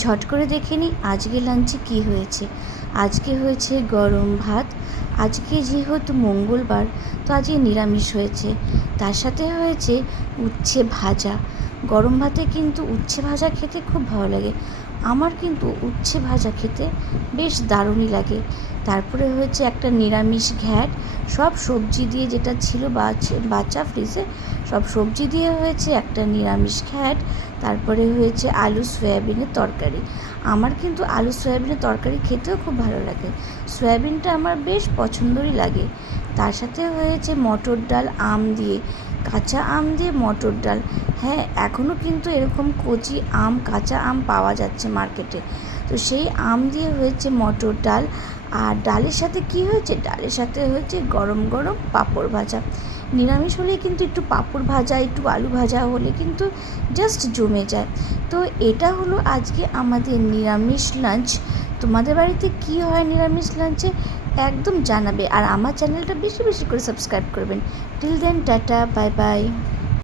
ঝট করে দেখে নিই আজকে লাঞ্চে কী হয়েছে। আজকে হয়েছে গরম ভাত। আজকে যেহেতু মঙ্গলবার, তো আজকে নিরামিষ হয়েছে। তার সাথে হয়েছে উচ্ছে ভাজা। গরম ভাতে কিন্তু উচ্ছে ভাজা খেতে খুব ভালো লাগে। আমার কিন্তু উচ্ছে ভাজা খেতে বেশ দারুণই লাগে। তারপরে হয়েছে একটা নিরামিষ ঘ্যাট, সব সবজি দিয়ে, যেটা ছিল বাচ্চা ফ্রিজে, সব সবজি দিয়ে হয়েছে একটা নিরামিষ ঘ্যাট। তারপরে হয়েছে আলু সয়াবিনের তরকারি। আমার কিন্তু আলু সয়াবিনের তরকারি খেতেও খুব ভালো লাগে। সয়াবিনটা আমার বেশ পছন্দরই লাগে। তার সাথে হয়েছে মটর ডাল আম দিয়ে, কাঁচা আম দিয়ে মটর ডাল। হ্যাঁ, এখনও কিন্তু এরকম কচি আম, কাঁচা আম পাওয়া যাচ্ছে মার্কেটে। তো সেই আম দিয়ে হয়েছে মটর ডাল। আর ডালের সাথে কি হয়েছে, ডালের সাথে হয়েছে গরম গরম পাঁপড় ভাজা। নিরামিষ হলে কিন্তু একটু পাঁপড় ভাজা, একটু আলু ভাজা হলে কিন্তু জাস্ট জমে যায়। তো এটা হলো আজকে আমাদের নিরামিষ লাঞ্চ। তোমাদের বাড়িতে কী হয় নিরামিষ লাঞ্চে একদম জানাবে, আর আমার চ্যানেলটা বেশি বেশি করে সাবস্ক্রাইব করবেন। Till then, tata, bye by.